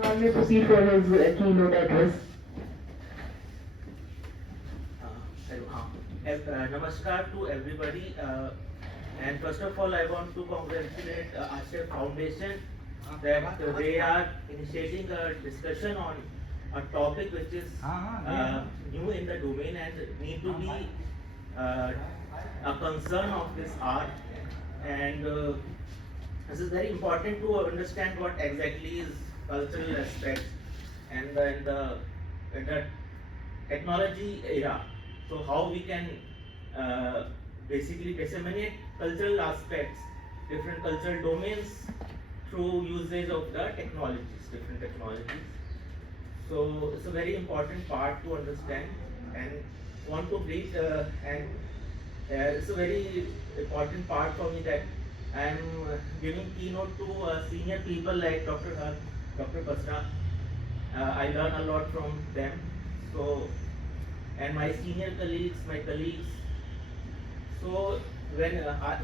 may proceed for his keynote address. Namaskar to everybody. And first of all, I want to congratulate Ashray Foundation that they are initiating a discussion on a topic which is new in the domain and need to be a concern of this art. And this is very important to understand what exactly is cultural aspects and in the technology era. So how we can basically disseminate cultural aspects, different cultural domains through usage of the technologies, different technologies. So it's a very important part to understand and want to brief and it's a very important part for me that I am giving keynote to senior people like Dr. Haq, Dr. Basra. I learn a lot from them. So and my senior colleagues, my colleagues. So when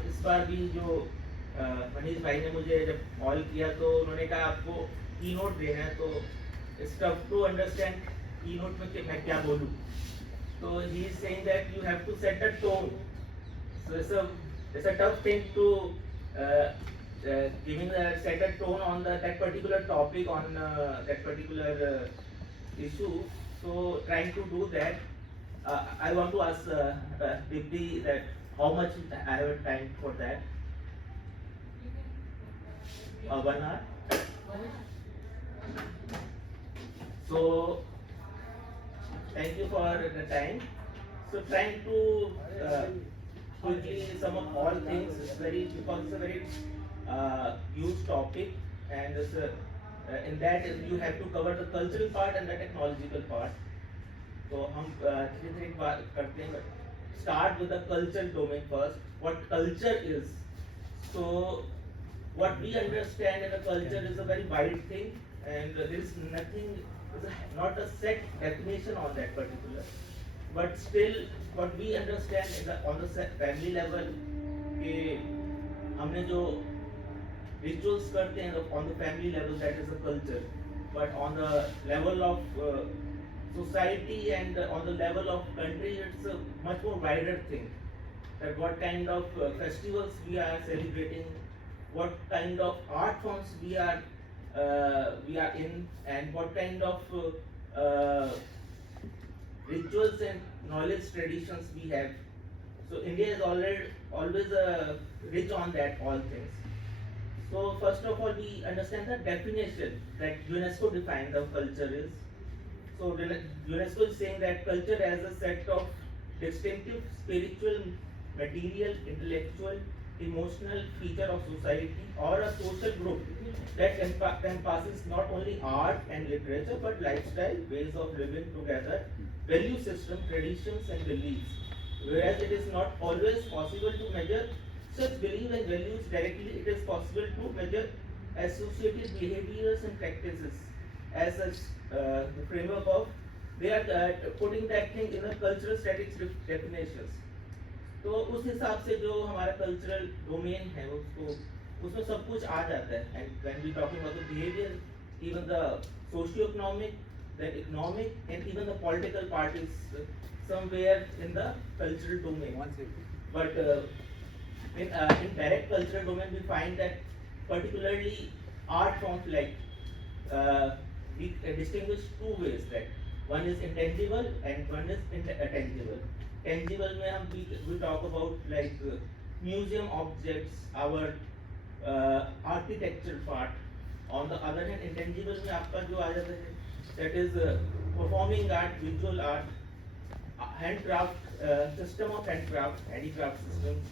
इस बार भी जो मनीष भाई ने मुझे जब call किया तो उन्होंने कहा आपको कीनोट देना है तो it's tough to understand keynote में मैं क्या बोलूँ. So he is saying that you have to set a tone. So it's a tough thing to giving set a tone on that particular topic on that particular issue. So trying to do that. I want to ask Dipti that how much I have time for that. 1 hour. So thank you for the time. So trying to quickly sum up all things is very because it's a very huge topic and in that you have to cover the cultural part and the technological part. तो हम धीरे-धीरे बात करते हैं. Start with the cultural domain first. What culture is? So what we understand in a culture is a very wide thing, and there is nothing, not a set definition on that particular. But still, what we understand in on the family level, कि हमने जो rituals करते हैं on the family level, that is a culture. But on the level of society and on the level of country, it's a much more wider thing. That what kind of festivals we are celebrating, what kind of art forms we are in, and what kind of rituals and knowledge traditions we have. So India is always rich on that all things. So first of all, we understand the definition that UNESCO defined the culture is. So UNESCO is saying that culture as a set of distinctive spiritual, material, intellectual, emotional feature of society or a social group that encompasses not only art and literature but lifestyle, ways of living together, value system, traditions and beliefs. Whereas it is not always possible to measure such beliefs and values directly, it is possible to measure associated behaviors and practices as such the framework of they are putting that thing in a cultural static definitions. तो उस हिसाब से जो हमारा cultural domain है उसको उसमें सब कुछ आ जाता है. And when we talking about the behavior, even the socio-economic, the economic, and even the political part is somewhere in the cultural domain. But in direct cultural domain, we find that particularly art forms like we distinguish two ways, that one is intangible and one is tangible. Tangible में हम we talk about like museum objects, our architecture part. On the other hand, intangible में आपका जो आ जाता है, that is performing art, visual art, handcraft, system of handcraft, handicraft systems,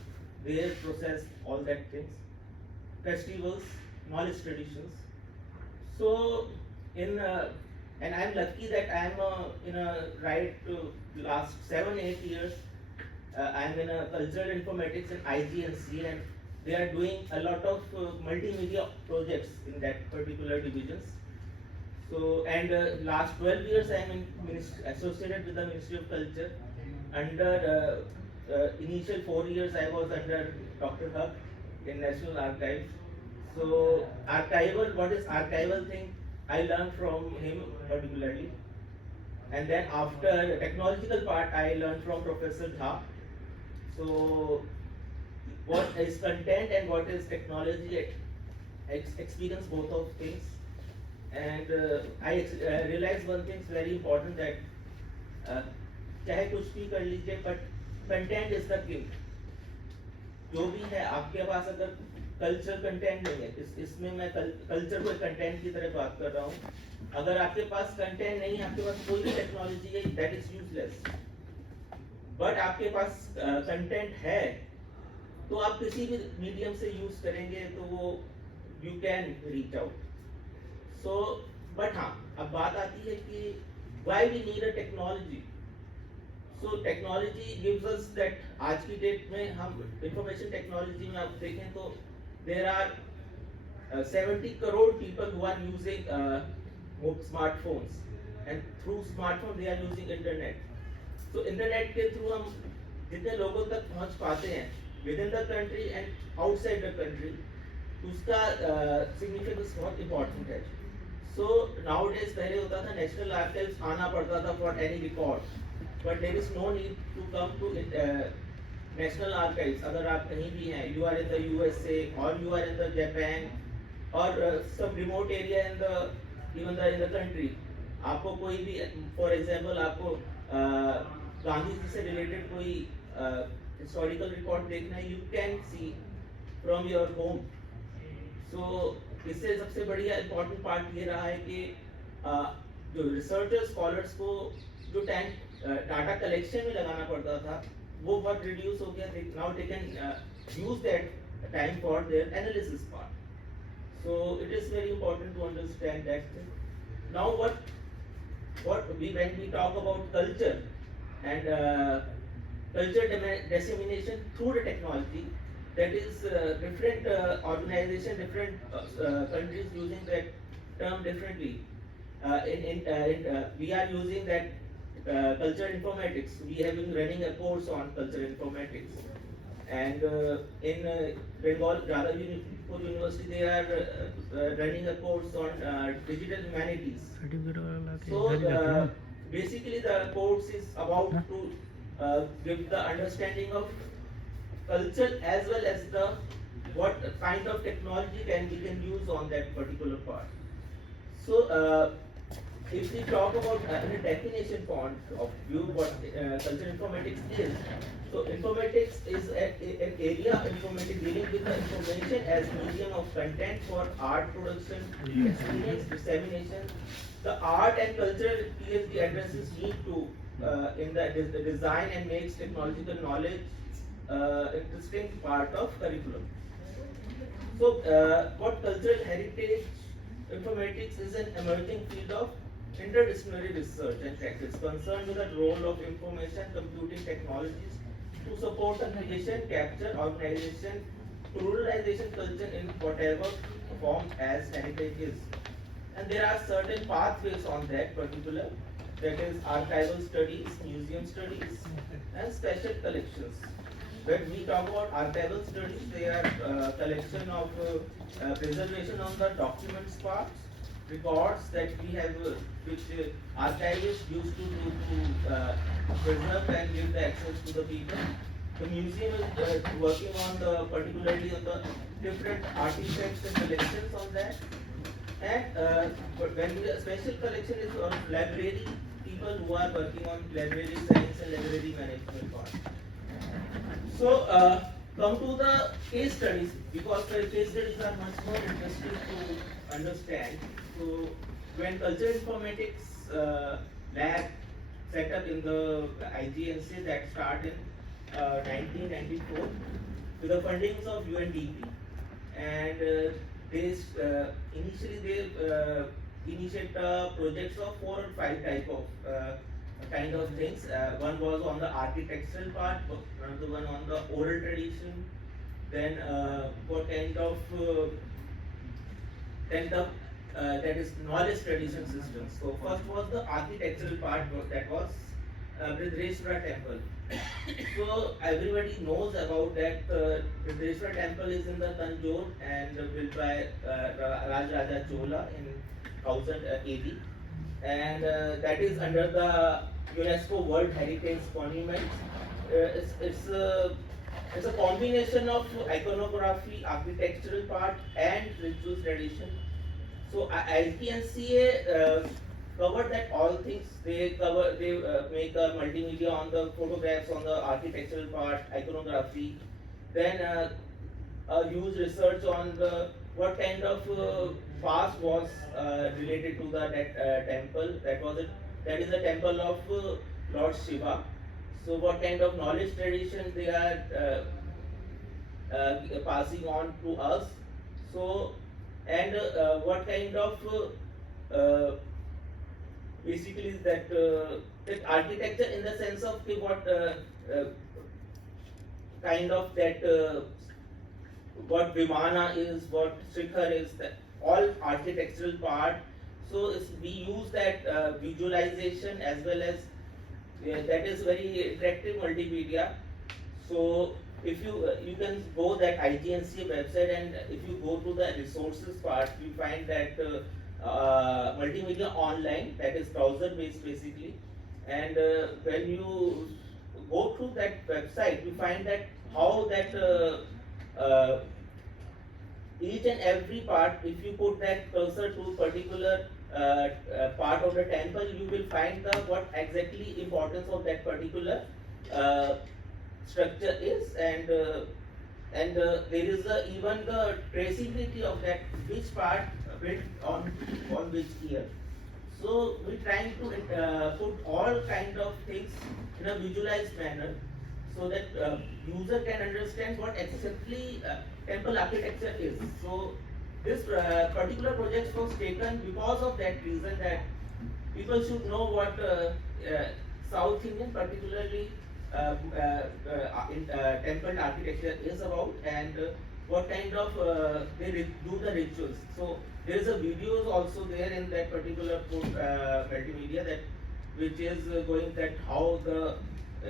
their process, all that things, festivals, knowledge traditions. So in and I'm lucky that I'm in a right last 7-8 years I'm in a cultural informatics and IGNC, and they are doing a lot of multimedia projects in that particular divisions. So and last 12 years I'm in associated with the Ministry of Culture. Under initial 4 years I was under Dr. Haq in National Archives. So archival, what is archival thing? I learned from him particularly. And then after the technological part, I learned from Professor Jha. So what is content and what is technology? I experience both of things, and I realized one thing is very important that uh, चाहे कुछ भी कर लीजिए, but content is the king. जो भी है आपके पास अगर कल्चर कंटेंट नहीं है, इसमें मैं कल्चर को कंटेंट की तरह बात कर रहा हूँ. अगर आपके पास कंटेंट नहीं है, आपके पास कोई भी टेक्नोलॉजी है, दैट इज यूजलेस. बट आपके पास कंटेंट है, तो आप किसी भी मीडियम से यूज करेंगे तो वो you can reach out. So but हाँ, अब बात आती है कि why we need a technology. So technology gives us that. आज की डेट में हम इंफॉर्मेशन टेक्नोलॉजी में आप देखें तो there are 70 crore people who are using smartphones, and through smartphone they are using internet. तो इंटरनेट के थ्रू हम जितने लोगों तक पहुंच पाते हैं within the country and outside the country, उसका सिग्निफिकेंस बहुत इंपॉर्टेंट है. सो नाउ डेज पहले होता था नेशनल आर्काइव्स आना पड़ता था for any record, but there is no need to come to national archives. अगर आप कहीं भी हैं, you are in the USA और you are in the Japan और some remote area in the even the in the country, आपको कोई भी फॉर एग्जांपल आपको गांधी जी से रिलेटेड कोई हिस्टोरिकल रिकॉर्ड देखना है, you can see from your home. So इससे सबसे बढ़िया इंपॉर्टेंट पार्ट ये रहा है कि जो रिसर्चर्स स्कॉलर्स को जो टाइम डाटा कलेक्शन में लगाना पड़ता था वो बहुत रिड्यूस हो गया. Now they can use that time for their analysis part. So it is very important to understand that thing. Now what we when we talk about culture and culture dissemination through the technology, that is different organization, different countries using that term differently. We are using that culture informatics. We have been running a course on culture informatics, and in Bengal Jadavpur University they are running a course on digital humanities. So basically the course is about to give the understanding of culture as well as the what kind of technology we can use on that particular part. So if we talk about in a definition point of view what culture informatics is, so informatics is an area of informatics dealing with the information as medium of content for art production, experience, dissemination. The art and culture PhD addresses need to in the design and makes technological knowledge interesting part of curriculum. So what cultural heritage informatics is an emerging field of interdisciplinary research and practice concerned with the role of information computing technologies to support the creation, capture, organization, pluralization culture in whatever form as heritage is. And there are certain pathways on that particular, that is archival studies, museum studies, and special collections. When we talk about archival studies, they are collection of preservation on the documents parts, records that we have, which archivists used to do to preserve and give the access to the people. The museum is working on the particularly on the different artifacts and collections on that. And when the special collection is on library, people who are working on library science and library management part. So come to the case studies, because the case studies are much more interesting to understand. So when culture informatics lab set up in the IGNC that started in 1994 with the fundings of UNDP, and they initially they initiate projects of 4 or 5 type of kind of things. One was on the architectural part, another one on the oral tradition, then what kind of then the that is knowledge tradition systems. So first was the architectural part, that was Bridreshwara temple. So everybody knows about that. Bridreshwara temple is in the Tanjore and built by Rajaraja Chola in 1000 AD, and that is under the UNESCO World Heritage Monument. It's a combination of iconography, architectural part, and ritual tradition. So IPNCA covered that all things. They make a multimedia on the photographs, on the architectural part, iconography, then use research on the what kind of past was related to the that temple. That is the temple of Lord Shiva. So what kind of knowledge tradition they are passing on to us. So and what kind of basically that architecture in the sense of what kind of that what Vimana is, what Shikhar is, that all architectural part. So we use that visualization as well as that is very interactive multimedia. So if you can go that IGNCA website, and if you go to the resources part, you find that multimedia online, that is browser based basically, and when you go through that website, you find that how that uh, each and every part, if you put that cursor to particular part of the temple, you will find the what exactly importance of that particular uh, structure is, and there is even the traceability of that which part built on which year. So we trying to put all kind of things in a visualized manner, so that user can understand what exactly temple architecture is. So this particular project was taken because of that reason, that people should know what South Indian, particularly temple architecture is about, and what kind of do the rituals. So there is a videos also there in that particular multimedia, that which is going that how the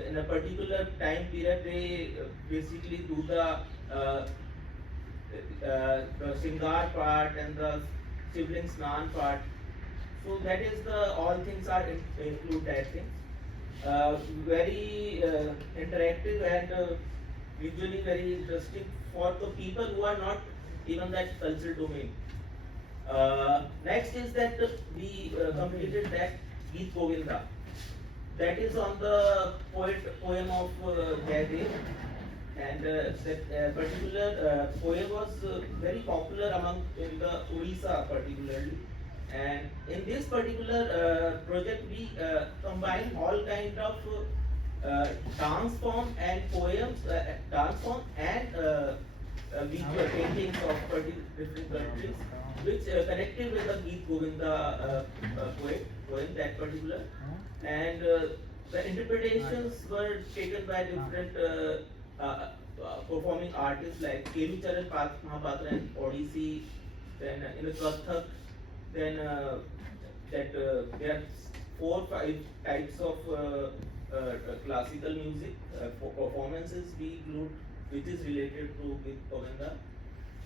in a particular time period they basically do the Singar part and the sibling Snan part. So that is the all things are include that thing. Very interactive and visually very interesting for the people who are not even that cultural domain. Next is that we completed that Geet Govinda. That is on the poem of Jaydev, and that particular poem was very popular among in the Odisha particularly. And in this particular project, we combine all kind of dance form and poems, dance form and visual paintings of different countries, which connected with the Geet Govinda poem that particular, and the interpretations were taken by different performing artists like Kelu Charan Mahapatra and Odissi, then in the Kathak, then there are 4-5 types of classical music performances we include, which is related to Geet Govinda,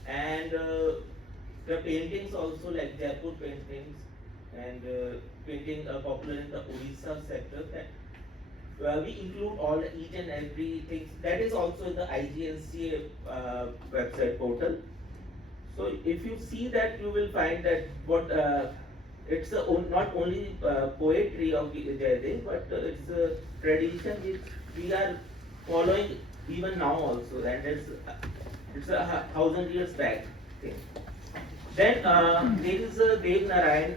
and the paintings also like Jaipur paintings, and painting popular in the Odisha sector, that we include all each and everything that is also in the IGNCA website portal. So if you see that, you will find that what it's not only poetry of Jaydev, but it's a tradition which we are following even now also, and it's a 1,000 years back thing. Then there is a Dev Narayan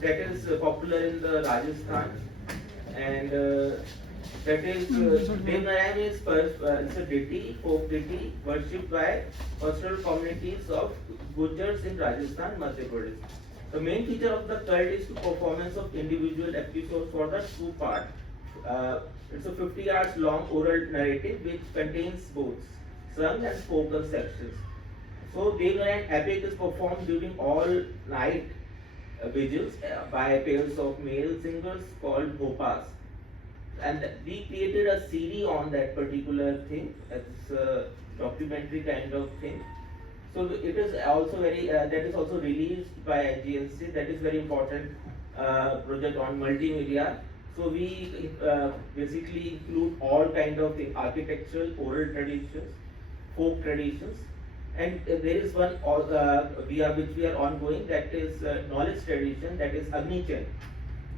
that is popular in the Rajasthan, and that is Dev Narayan is it's a deity, folk deity worshipped by pastoral communities of Gujars in Rajasthan, Madhya Pradesh. The main feature of the cult is the performance of individual episodes for the two part. It's a 50 hours long oral narrative which contains both sung and spoken sections. So Dev Narayan epic is performed during all night vigils by pairs of male singers called Gopas. And we created a series on that particular thing. It's a documentary kind of thing. So it is also very that is also released by agency. That is very important project on multimedia. So we basically include all kind of the architectural, oral traditions, folk traditions, and there is one which we are ongoing, that is knowledge tradition, that is Agni Chain.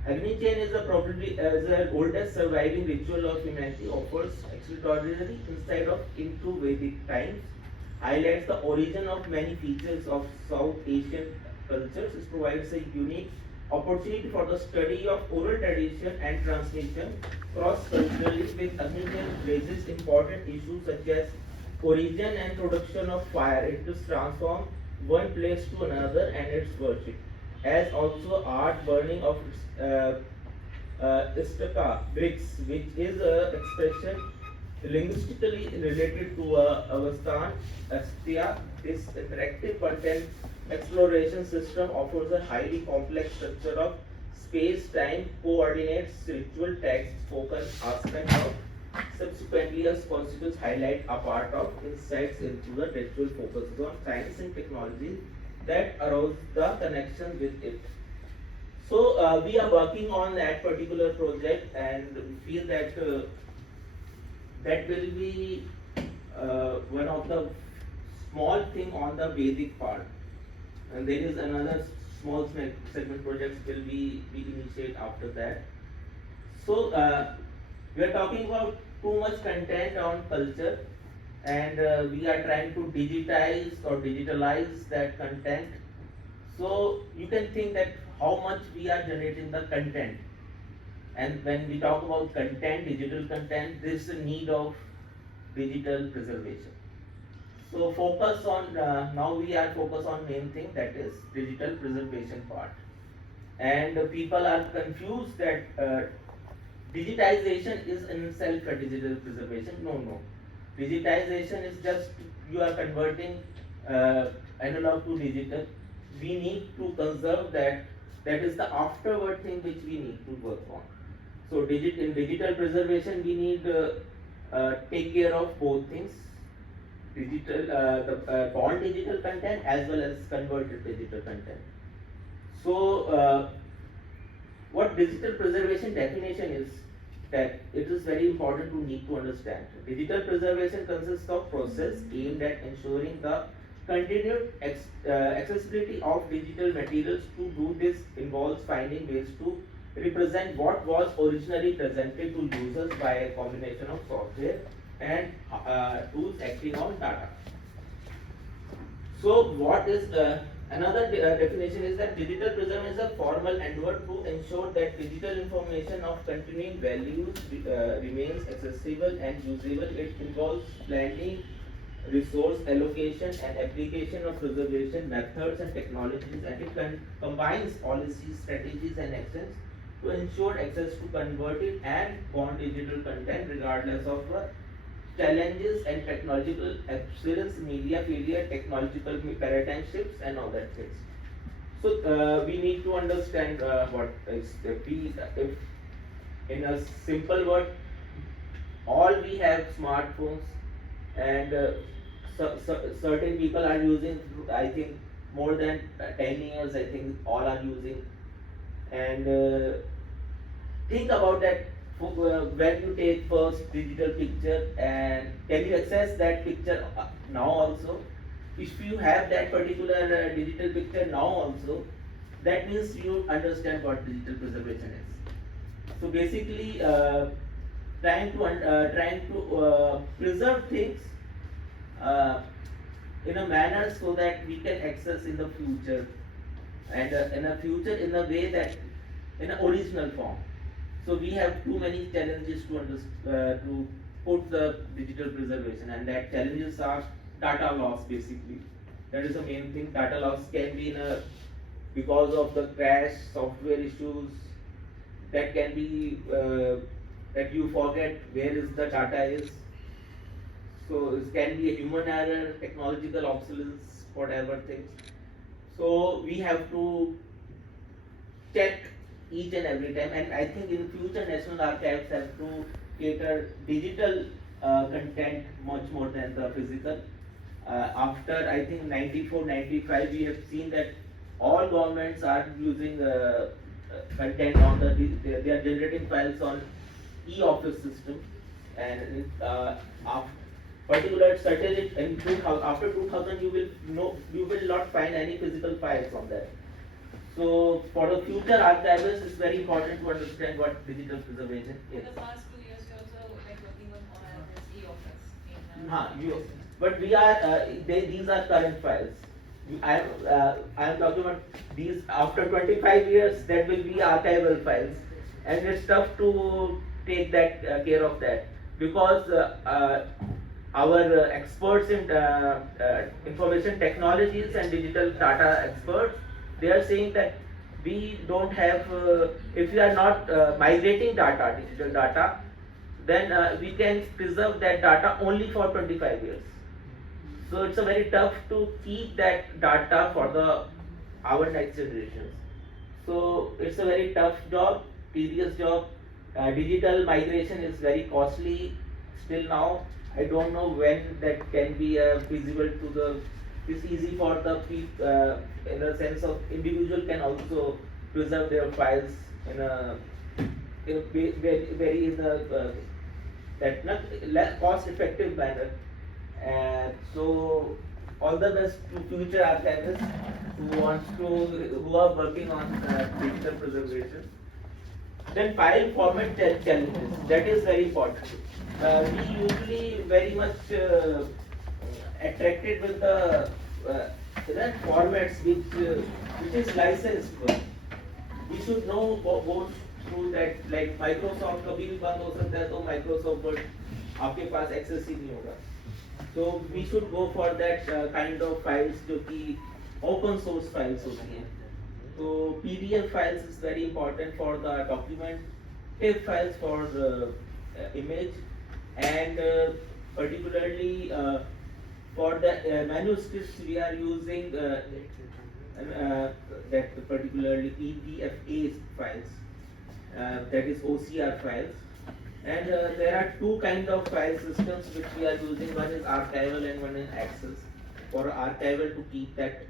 Agni Chain is probably the oldest surviving ritual of humanity, offers extraordinary insight of into Vedic times, highlights the origin of many features of South Asian cultures. It provides a unique opportunity for the study of oral tradition and transmission cross-culturally. With Agni Chain raises important issues such as origin and production of fire. It is transformed one place to another and its worship, as also art burning of istaka bricks, which is an expression linguistically related to Avastan Astia. This interactive content exploration system offers a highly complex structure of space-time coordinates, ritual text, spoken aspect of subsequently as constitutes highlight a part of insights into the ritual focuses on science and technology that arouse the connection with it. So we are working on that particular project, and we feel that that will be one of the small thing on the Vedic part. And there is another small segment projects will be we initiate after that. So we are talking about too much content on culture, and we are trying to digitize or digitalize that content. So you can think that how much we are generating the content, and when we talk about content, digital content, there is a need of digital preservation. So focus on now we are focused on main thing, that is digital preservation part, and people are confused that digitization is in itself a digital preservation. No, no. Digitization is just you are converting analog to digital. We need to conserve that. That is the afterward thing which we need to work on. So in digital preservation, we need take care of both things: digital, the born digital content as well as converted digital content. So what digital preservation definition is, that it is very important to need to understand. Digital preservation consists of process aimed at ensuring the continued accessibility of digital materials. To do this involves finding ways to represent what was originally presented to users by a combination of software and tools acting on data. So what is another definition is that digital preservation is a formal endeavor to ensure that digital information of continuing values remains accessible and usable. It involves planning, resource allocation and application of preservation methods and technologies, and it combines policies, strategies and actions to ensure access to converted and born digital content regardless of challenges and technological obsolescence, media failure, technological paradigm shifts, and all that things. So we need to understand what is the if in a simple word, all we have smartphones, and certain people are using. I think more than 10 years. I think all are using, and think about that. When you take first digital picture, and can you access that picture now also? If you have that particular digital picture now also, that means you understand what digital preservation is. So basically trying to preserve things in a manner so that we can access in the future, and in a future in a way that in an original form. So we have too many challenges to put the digital preservation, and that challenges are data loss basically. That is the main thing. Data loss can be because of the crash, software issues. That can be that you forget where is the data is. So it can be a human error, technological obsolescence, whatever things. So we have to check each and every time, and I think in future National Archives have to cater digital content much more than the physical. After I think 94, 95, we have seen that all governments are using content on they are generating files on e-office system, and particular certainly in 2000, after 2000 you will not find any physical files on that. So for the future archivists, it's very important to understand what digital preservation In is. the past 2 years, you also like working on this e-office in But we are these are current files. I am talking about these after 25 years, that will be archival files, and it's tough to take that care of that, because our experts in information technologies and digital data experts, they are saying that we don't have if we are not migrating digital data, then we can preserve that data only for 25 years. So it's a very tough to keep that data for the our next generations. So it's a very tough job, tedious job. Digital migration is very costly still now. I don't know when that can be feasible to the. It's easy for the people in the sense of individual can also preserve their files in a very in a that not less cost effective manner. And so all the best to future archivists who are working on digital preservation. Then file format challenges, that is very important. We usually very much attracted with the formats which is licensed for. We should know go through that, like Microsoft कभी भी बंद हो सकता है, तो Microsoft Word आपके पास access ही नहीं होगा. So we should go for that kind of files जो कि open source files होती हैं. So PDF files is very important for the document, TIFF files for image, and particularly for the manuscripts we are using that particularly EPFA files, that is OCR files. And there are two kind of file systems which we are using. One is archival and one is access. For archival, to keep that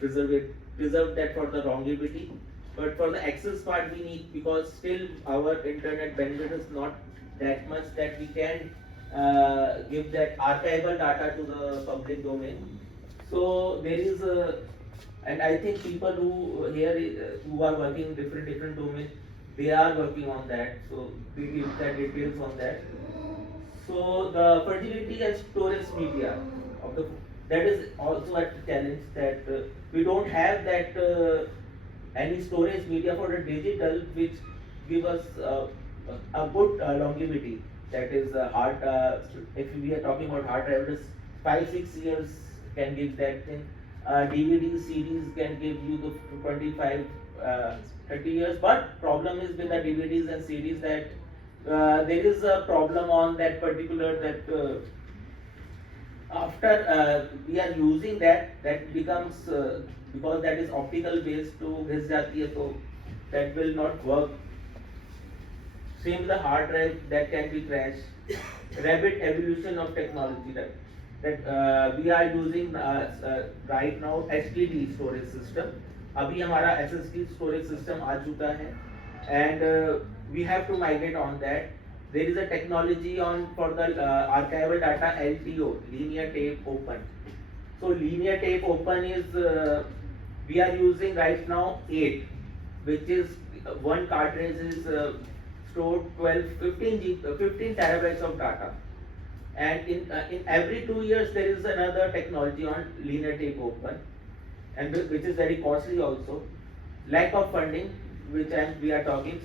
preserve that for the longevity. But for the access part we need, because still our internet bandwidth is not that much that we can give that archival data to the public domain. So there is a, and I think people who here who are working in different domains, they are working on that. So we give the details on that. So the fragility and storage media of the, that is also a challenge, that we don't have that any storage media for the digital which give us a good longevity. That is hard. If we are talking about hard drives, 5-6 years can give that thing. DVDs, CDs can give you the 25, 30 years. But problem is with the DVDs and CDs that there is a problem on that particular that after we are using that becomes because that is optical based to घिस जाती है, तो that will not work. Same the hard drive that can be crashed. Rapid evolution of technology, that we are using right now HDD storage system. अभी हमारा SSD storage system आ चुका है, and we have to migrate on that. There is a technology on for the archival data, LTO, linear tape open. So linear tape open is we are using right now 8, which is one cartridge is stored 15 terabytes of data, and in every 2 years there is another technology on linear tape open, and which is very costly also. Lack of funding, which we are talking.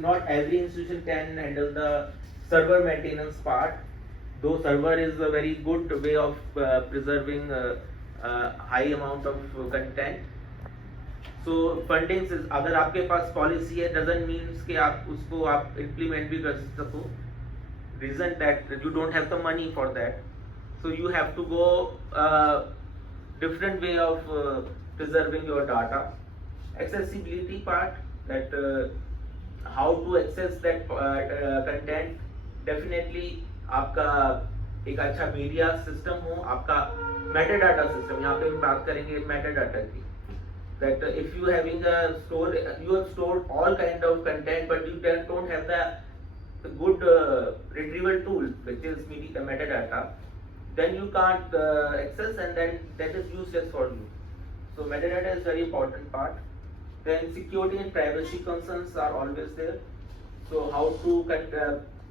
Not every institution can handle the server maintenance part, though server is a very good way of preserving high amount of content. So funding is, अगर आपके पास policy है, doesn't mean कि आप उसको आप implement भी कर सको. Reason that you don't have the money for that, so you have to go different way of preserving your data. Accessibility part, that how to access that content, definitely आपका एक अच्छा मीडिया सिस्टम हो, आपका metadata system, यहाँ पे हम बात करेंगे मेटाडाटा की, that if you having a store, you have stored all kind of content, but you don't have the good retrieval tool, which is metadata, then you can't access, and then that is useless for you. So metadata is very important part. Then security and privacy concerns are always there. So how to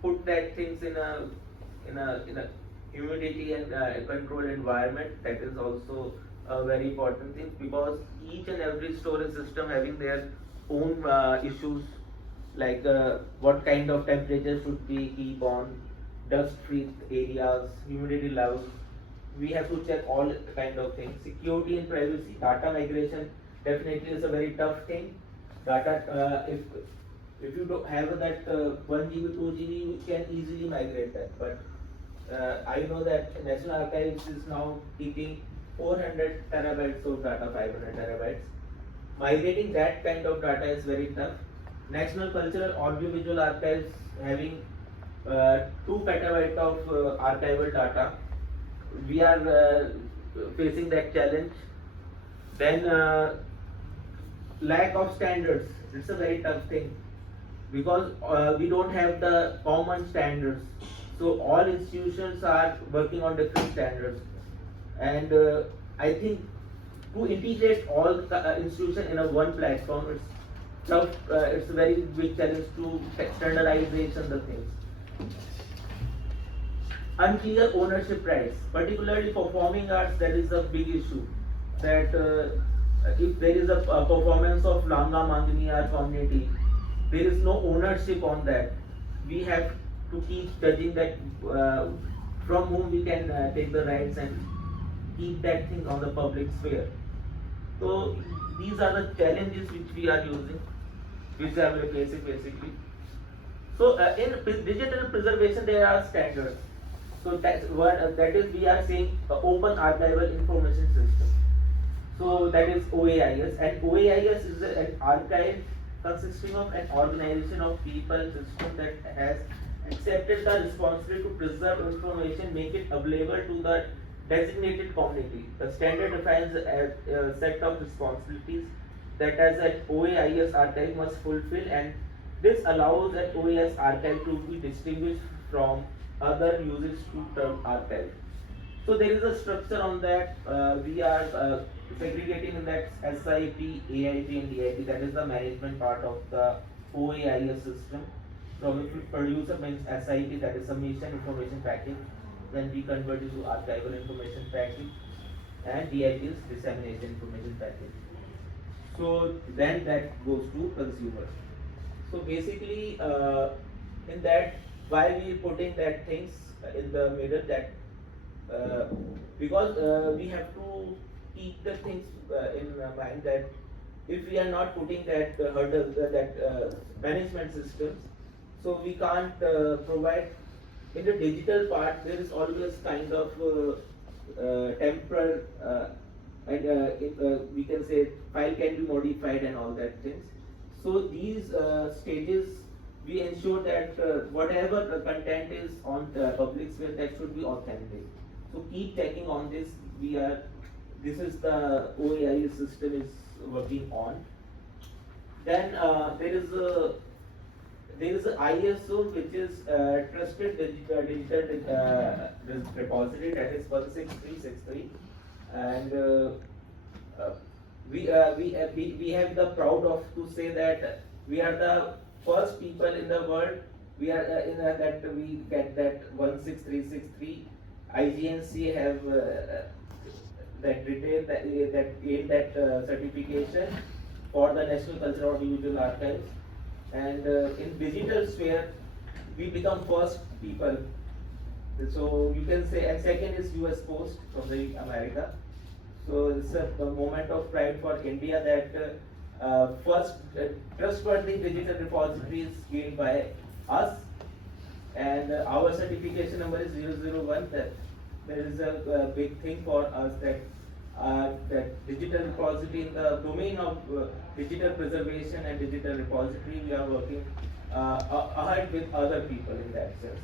put that things in a humidity and controlled environment, that is also a very important thing, because each and every storage system having their own issues, like what kind of temperature should we keep on, dust free areas, humidity levels. We have to check all kind of things. Security and privacy, data migration definitely is a very tough thing. Data, if you don't have that 1 GB, 2 GB, you can easily migrate that. But I know that National Archives is now keeping 400 terabytes of data, 500 terabytes. Migrating that kind of data is very tough. National Cultural Audiovisual Archives having 2 petabytes of archival data. We are facing that challenge. Then lack of standards, it's a very tough thing, because we don't have the common standards. So all institutions are working on different standards, and I think to integrate all the institutions in a one platform, it's tough. It's a very big challenge to standardization the things. Unclear ownership rights, particularly performing arts, that is a big issue. That if there is a performance of Langa Manginiar community, there is no ownership on that. We have to keep judging that from whom we can take the rights and keep that thing on the public sphere. So these are the challenges which we are using, which are facing basically. So in digital preservation there are standards. So that's what that is, we are saying open archival information system. So that is OAIS, and OAIS is an archive consisting of an organization of people system that has accepted the responsibility to preserve information, make it available to the designated community. The standard defines a set of responsibilities that as an OAIS archive must fulfill, and this allows an OAIS archive to be distinguished from other usage to term archive. So there is a structure on that. We are segregating in that SIP, AIP and DIP, that is the management part of the OAIS system. So if we produce a SIP, that is submission information package, then we convert it to archival information package, and DIP is dissemination information package. So then that goes to consumer. So basically in that, why we putting that things in the middle, that because we have to keep the things in mind, that if we are not putting that hurdle, that management systems, so we can't provide. In the digital part, there is always kind of temporal and we can say file can be modified and all that things. So these stages, we ensure that whatever the content is on the public sphere, that should be authentic. So keep checking on this. This is the OAI system is working on. Then there is a ISO, which is trusted digital repository, that is 16363, and we have the proud of to say that we are the first people in the world. We are that we get that 16363. IGNC have that retail that gained that certification for the National Cultural Audiovisual Archives, and in digital sphere we become first people. So you can say, and second is US Post from the America. So it's a moment of pride for India that first trustworthy digital repository is gained by us, and our certification number is 001. That there is a big thing for us, that digital repository in the domain of digital preservation and digital repository, we are working ahead with other people in that sense.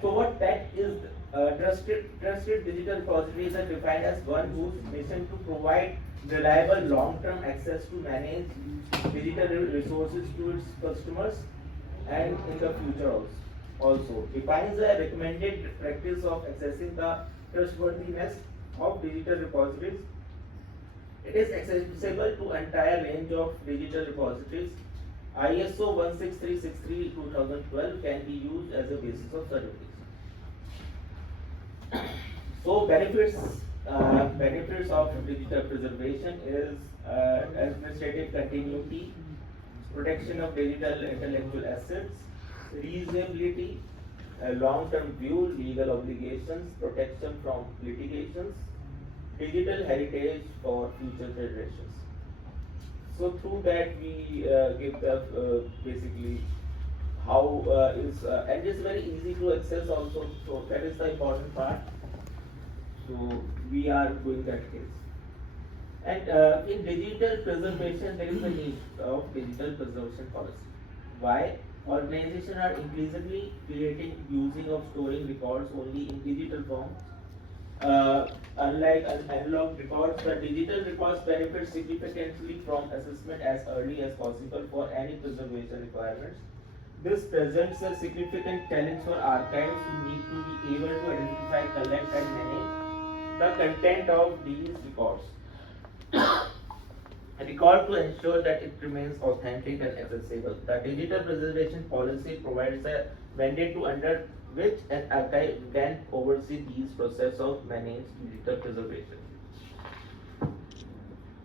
So what that is, Trusted digital repositories are defined as one whose mission to provide reliable long-term access to manage digital resources to its customers and in the future also defines a recommended practice of accessing the trustworthiness of digital repositories. It is accessible to entire range of digital repositories. ISO 16363/2012 can be used as a basis of certification. So benefits of digital preservation is administrative continuity, protection of digital intellectual assets, reusability, long-term view, legal obligations, protection from litigations, digital heritage for future generations. So through that we give the basically how is and it's very easy to access also. So that is the important part. So we are doing that case. And in digital preservation, there is a need of digital preservation policy. Why? Organizations are increasingly creating, using of storing records only in digital form. Unlike analog records, the digital records benefit significantly from assessment as early as possible for any preservation requirements. This presents a significant challenge for archives who need to be able to identify, collect, and manage the content of these records. A record to ensure that it remains authentic and accessible. The digital preservation policy provides a mandate to under which an archive can oversee these process of managed digital preservation.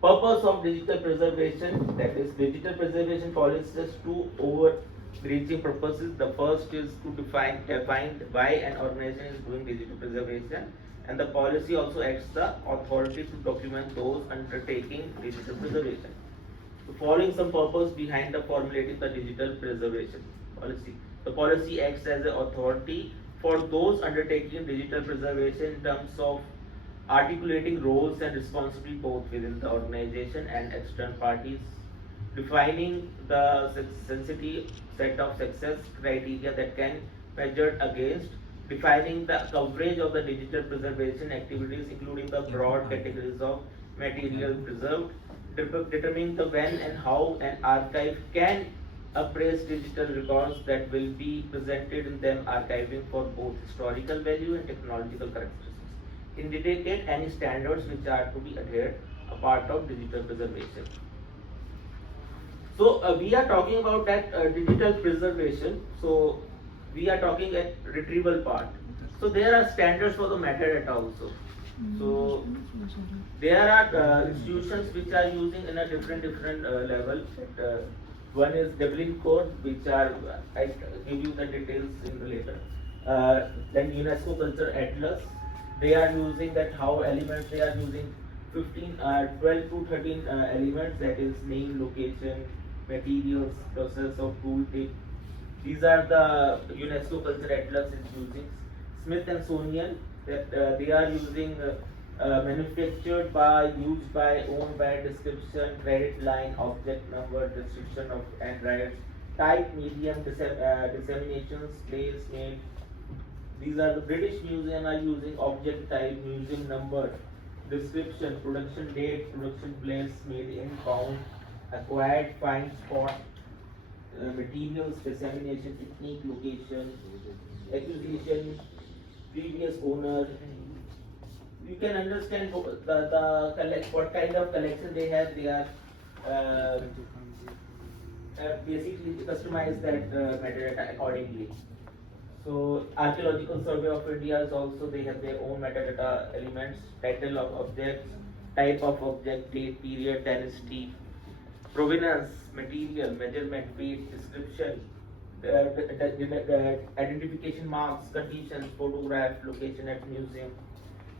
Purpose of digital preservation, that is digital preservation policy has two overreaching purposes. The first is to define why an organization is doing digital preservation, and the policy also acts the authority to document those undertaking digital preservation. So following some purpose behind the formulating the digital preservation policy. The policy acts as an authority for those undertaking digital preservation in terms of articulating roles and responsibility both within the organization and external parties, defining the sensitive set of success criteria that can be measured against, defining the coverage of the digital preservation activities including the broad categories of material preserved, determining the when and how an archive can appraise digital records that will be presented in them, archiving for both historical value and technological characteristics, indicate any standards which are to be adhered a part of digital preservation. So we are talking about that digital preservation. So we are talking at retrieval part. So there are standards for the metadata also. So there are institutions which are using in a different level. One is Dublin Code, which are I give you the details in later. Then UNESCO Culture Atlas. They are using that how elements they are using 12 to 13 elements, that is name, location, materials, process of tooltip. These are the UNESCO Culture Atlas is using. Smith and Sonian, that they are using manufactured by, used by, owned by, description, credit line, object number, description of and rights, type, medium, disseminations, place, made. These are the British Museum are using object type, museum number, description, production date, production place, made in, found, acquired, find, spot, materials, dissemination, technique, location, acquisition, previous owner. You can understand what kind of collection they have. They are basically customize that metadata accordingly. So Archaeological Survey of India is also, they have their own metadata elements, title of objects, type of object, date, period, dynasty, provenance, material, measurement, weight, description, identification marks, conditions, photograph, location at museum.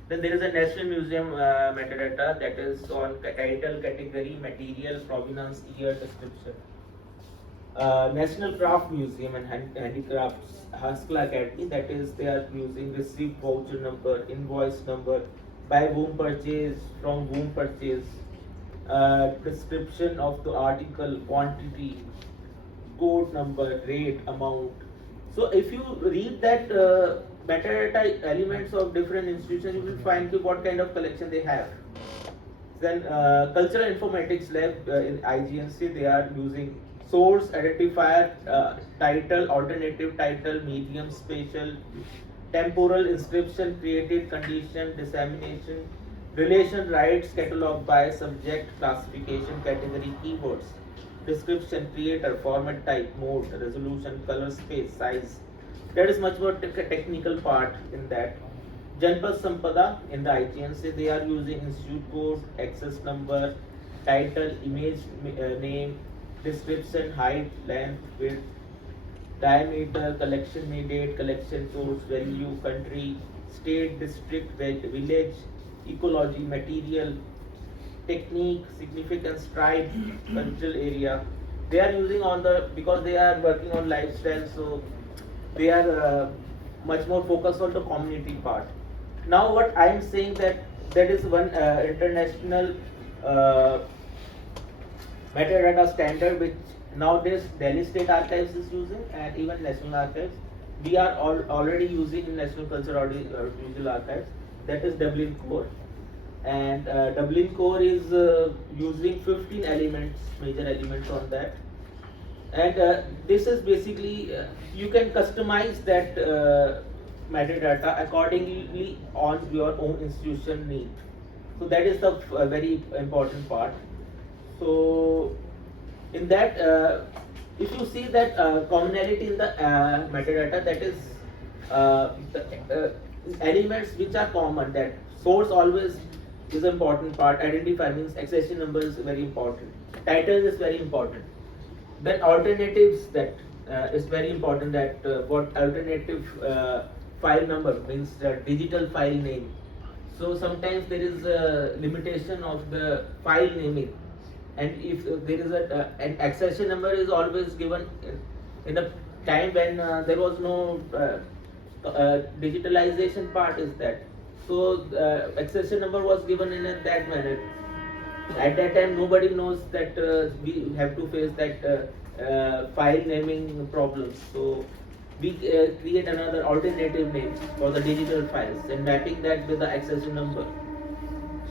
Then there is a National Museum metadata, that is on title, category, material, provenance, year, description. National Craft Museum and Handicrafts Haskell Academy, that is they are using receipt voucher number, invoice number, by whom purchase, from whom purchase, description of the article, quantity, code number, rate, amount. So if you read that metadata elements of different institutions, you will find what kind of collection they have. Then cultural informatics lab in IGNC, they are using source, identifier, title, alternative title, medium, spatial, temporal, inscription, created, condition, dissemination, relation, rights, catalog by subject, classification, category, keywords, description, creator, format type, mode, resolution, color space, size. That is much more technical part in that. Janpad Sampada in the IGNC, they are using institute code, access number, title, image name, description, height, length, width, diameter, collection date, collection source, value, country, state, district, village, ecology, material, technique, significance, tribe, cultural area. They are using on the, because they are working on lifestyle, so they are much more focused on the community part. Now what I am saying that is one international metadata standard which nowadays Delhi State Archives is using, and even National Archives. We are already using in National Cultural Audiovisual Archives, that is Dublin Core. And Dublin Core is using 15 elements, major elements on that. And this is basically, you can customize that metadata accordingly on your own institution need. So that is the very important part. So in that, if you see that commonality in the metadata, that is the elements which are common, that source always is an important part, identifier means accession number is very important, title is very important. Then alternatives, that is very important, that what alternative file number means digital file name. So sometimes there is a limitation of the file naming, and if there is an accession number is always given in a time when there was no digitalization part is that. So accession number was given in that manner. At that time nobody knows that we have to face that file naming problems. So we create another alternative name for the digital files and mapping that with the accession number.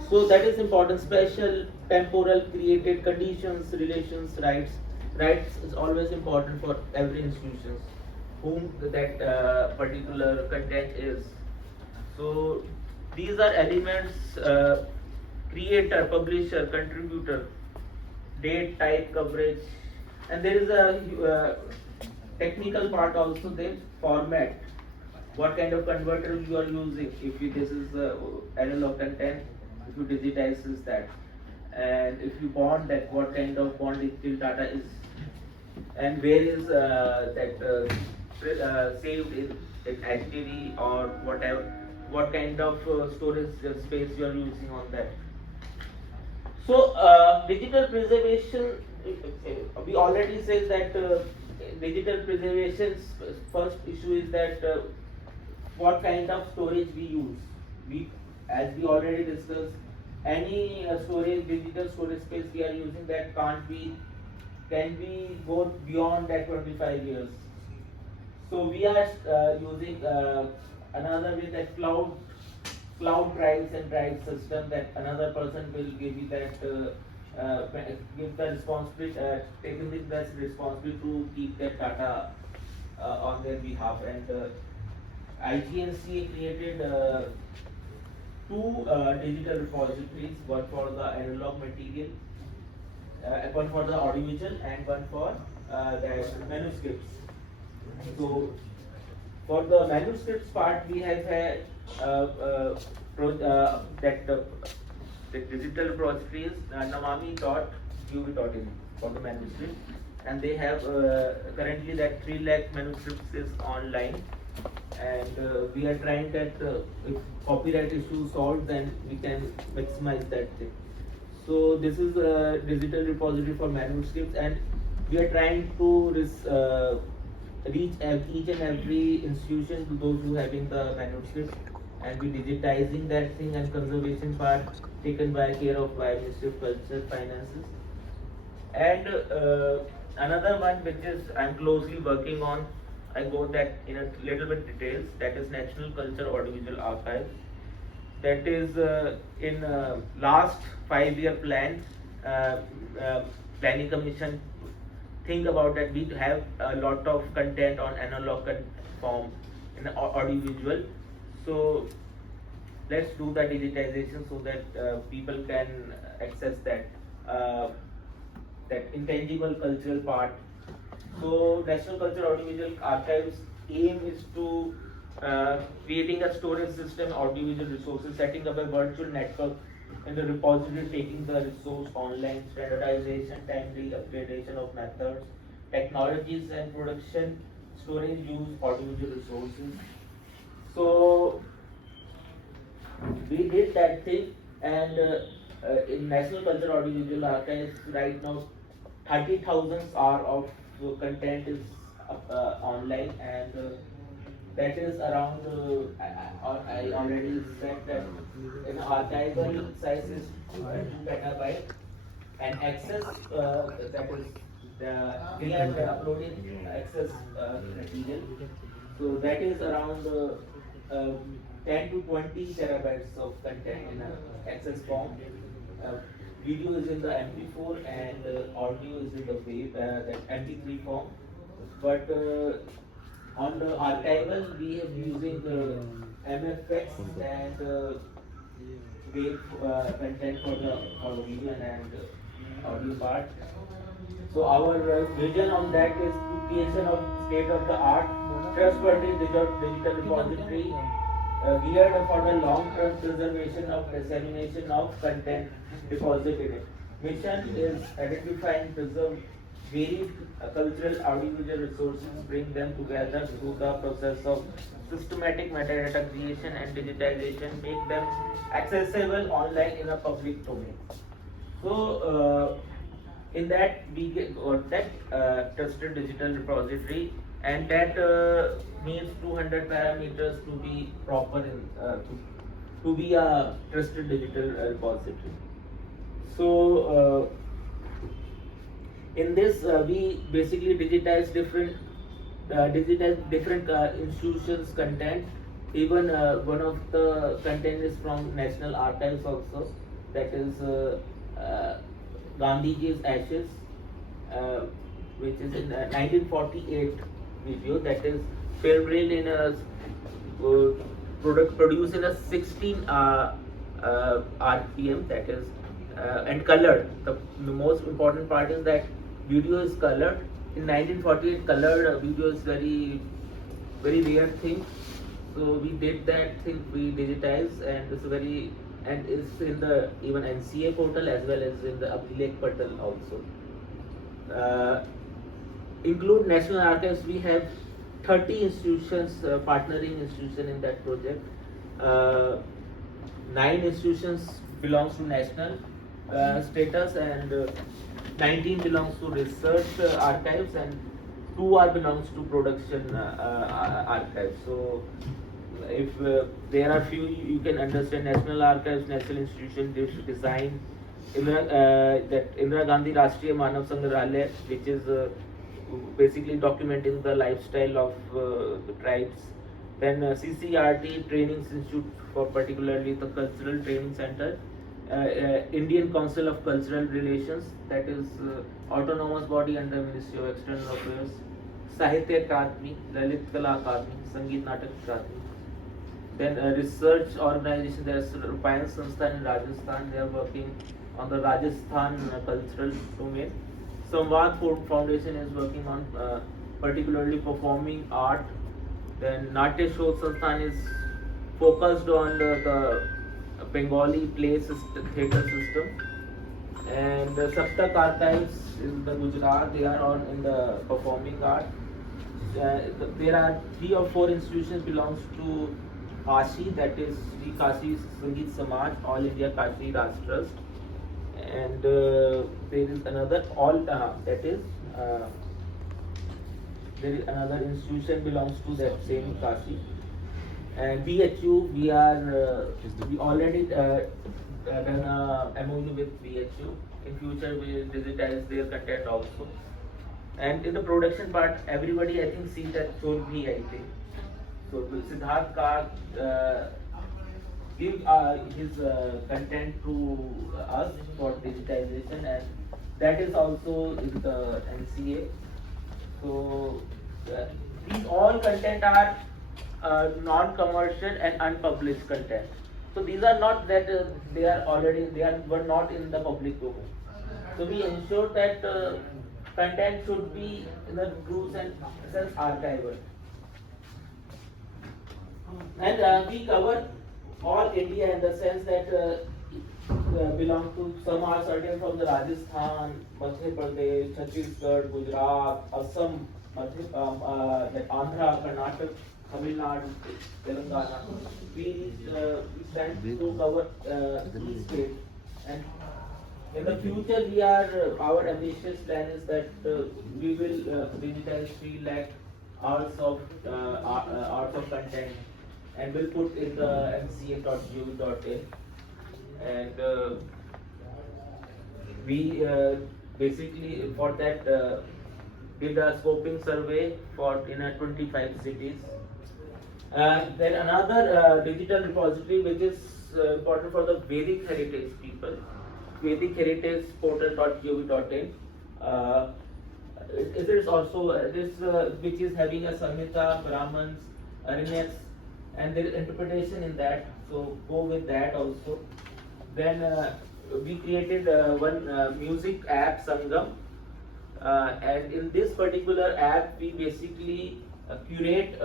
So that is important. Special, temporal, created, conditions, relations, rights. Rights is always important for every institution whom that particular content is. So these are elements, creator, publisher, contributor, date, type, coverage, and there is a technical part also there, format, what kind of converter you are using, if this is analog content, if you digitize that, and if you bond that, what kind of bond digital data is, and where is that saved in HDD or whatever, what kind of storage space you are using on that. So digital preservation, we already said that digital preservation's first issue is that what kind of storage we use. As we already discussed, any storage, digital storage space we are using, that can be go beyond that 25 years. So we are using another way, that cloud drives and drive system, that another person will give you that give the responsibility, taking the responsibility to keep that data on their behalf. And IGNC created two digital repositories, one for the analog material, one for the audiovisual, and one for the manuscripts. So for the manuscripts part, we have had the digital repository is namami.gov.in for the manuscript, and they have currently that 3 lakh manuscripts is online, and we are trying that if copyright issue solved, then we can maximize that thing. So this is a digital repository for manuscripts, and we are trying to reach each and every institution, to those who having the manuscript, and we digitizing that thing, and conservation part taken by care of by Ministry of Culture, Finances. And another one which is I'm closely working on, I go that in a little bit details. That is National Culture Audiovisual Archive. That is in last 5 year plan. Uh, uh, Planning Commission think about that we have a lot of content on analog form in audiovisual. So let's do the digitization so that people can access uh, that intangible cultural part. So National Cultural Audiovisual Archives aim is to creating a storage system audiovisual resources, setting up a virtual network in the repository, taking the resource online, standardization, timely upgradation of methods, technologies and production, storage use audiovisual resources. So we did that thing, and in National Culture Audiovisual Archives right now 30,000 hours of content is online, and that is around I already said that in archival size is 2 petabyte, and access that is we are uploading access material, so that is around 10 to 20 terabytes of content in access form. Uh, Video is in the MP4, and audio is in the wave, that MP3 form. But on the archival, we are using the MFX and wave content for the video and audio part. So our vision on that is to creation of state-of-the-art, trustworthy digital repository geared for the long-term preservation of dissemination of content deposited in it. Mission is identify and preserve varied cultural audiovisual resources, bring them together through the process of systematic metadata creation and digitization, make them accessible online in a public domain. So in that we got that trusted digital repository, and that means 200 parameters to be proper in to be a trusted digital repository. So in this we basically digitize different institutions content. Even one of the content is from National Archives also, that is Gandhiji's ashes, uh, which is in 1948 video, that is film reel in a product produced in a 16 RPM, that is and colored. The most important part is that video is colored. In 1948, colored video is very rare thing. So we did that thing, we digitized, and it's very, and it's in the even NCA portal as well as in the Abhilekh portal also. Include National Archives, we have 30 institutions, partnering institution in that project. 9 institutions belongs to national status, and 19 belongs to research archives, and 2 are belongs to production archives. So if there are few, you can understand National Archives, National Institution Design, that Indira Gandhi Rashtriya Manav Sangrahalaya, which is basically documenting the lifestyle of the tribes. Then CCRT Training Institute, for particularly the Cultural Training Center. Indian Council of Cultural Relations, that is autonomous body under Ministry of External Affairs. Sahitya Akademi, Lalit Kala Akademi, Sangeet Natak Akademi. Then research organization, there is Rupayan Sansthan in Rajasthan, they are working on the Rajasthan cultural domain. Samvad Foundation is working on particularly performing art. Then Natya Shodh Sansthan is focused on the Bengali play system, theatre system. And the Saptak Archives in the Gujarat, they are on in the performing art. There are 3 or 4 institutions belongs to Kashi, that is Sri Kashi Sangeet Samaj, All India Kashi Raj Trust. And there is another that is there is another institution belongs to that same Kashi. And BHU, we already done a MOU with BHU. In future we will digitize their content also. And in the production part, everybody I think sees that Chorbi, I think. So Siddharth Kar give his content to us for digitization, and that is also in the NCA. So these all content are non-commercial and unpublished content. So these are not that were not in the public domain. So we ensure that content should be in the true sense archival. And we cover all India in the sense that belong to some are certain from the Rajasthan, Madhya Pradesh, Chhattisgarh, Gujarat, Assam, like Andhra, Karnataka, Tamil Nadu, Telangana. We stand to cover each state. And in the future, our ambitious plan is that we will digitize 3 lakh hours of content, and will put in the mca.gov.in. And we basically for that did a scoping survey for in 25 cities. Then another digital repository which is important for the Vedic heritage people, Vedic heritage portal.gov.in. It is also this which is having a Samhita, Brahmans, Aranyaks, and there is interpretation in that. So go with that also. Then we created one music app, Sangam, and in this particular app we basically curate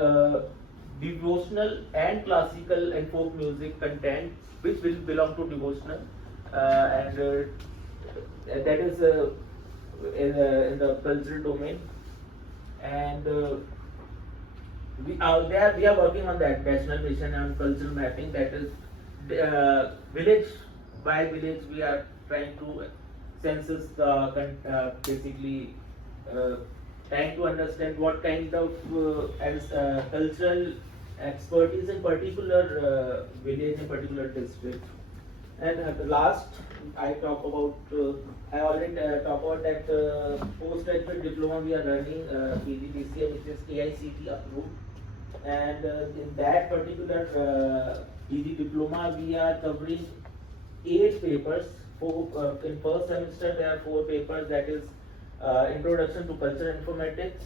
devotional and classical and folk music content which will belong to devotional, and that is in the cultural domain. And we are working on that national mission on cultural mapping. That is village by village we are trying to census the basically trying to understand what kind of cultural expertise in particular village in particular district. And the last I talk about I already talk about that postgraduate diploma we are running PGDCA, which is AICT approved. And in that particular PG diploma we are covering 8 papers. In first semester there are 4 papers, that is introduction to cultural informatics,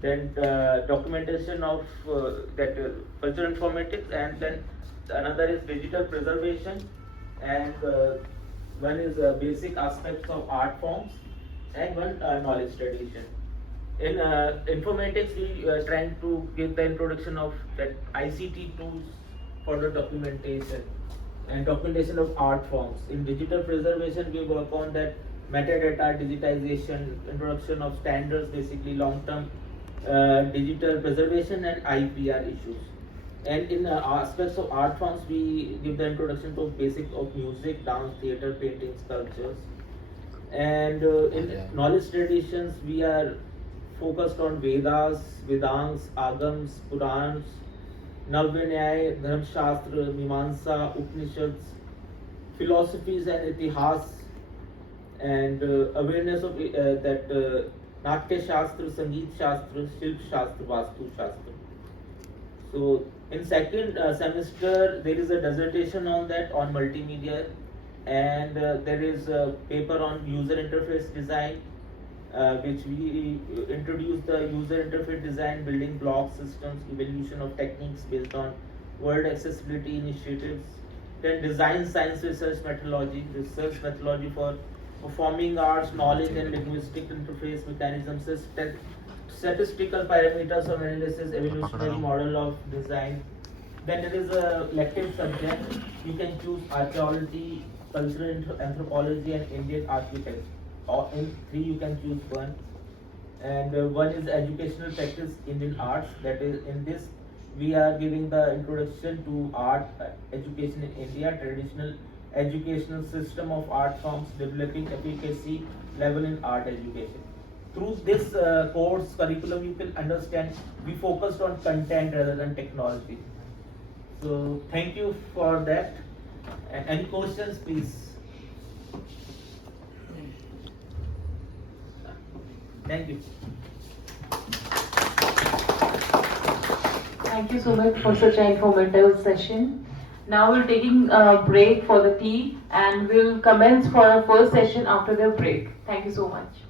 then documentation of that cultural informatics, and then another is digital preservation, and one is basic aspects of art forms, and one knowledge tradition. In informatics we are trying to give the introduction of that ICT tools for the documentation and documentation of art forms. In digital preservation we work on that metadata digitization, introduction of standards, basically long-term digital preservation and IPR issues. And in aspects of art forms we give the introduction to basic of music, dance, theatre, painting, sculptures. And in knowledge traditions we are focused on Vedas, Vedants, Agams, Purans, Navya, Dharma Shastra, Mimamsa, Upanishads, philosophies and Itihas, and awareness of that Natya Shastra, Sangeet Shastra, Shilp Shastra, Vastu Shastra. So in second semester there is a dissertation on that, on multimedia, and there is a paper on user interface design, which we introduce the user interface design, building block systems, evolution of techniques based on world accessibility initiatives. Then design science research methodology for performing arts, knowledge and linguistic interface mechanisms, statistical parameters of analysis, evolutionary model of design. Then there is a elective subject. You can choose archaeology, cultural anthropology, and Indian architecture. Or in 3 you can choose one. And one is educational practice Indian arts. That is, in this we are giving the introduction to art education in India, traditional educational system of art forms, developing efficacy level in art education. Through this course curriculum you can understand we focused on content rather than technology. So thank you for that. And any questions, please? Thank you. Thank you so much for such an informative session. Now we're taking a break for the tea and we'll commence for our first session after the break. Thank you so much.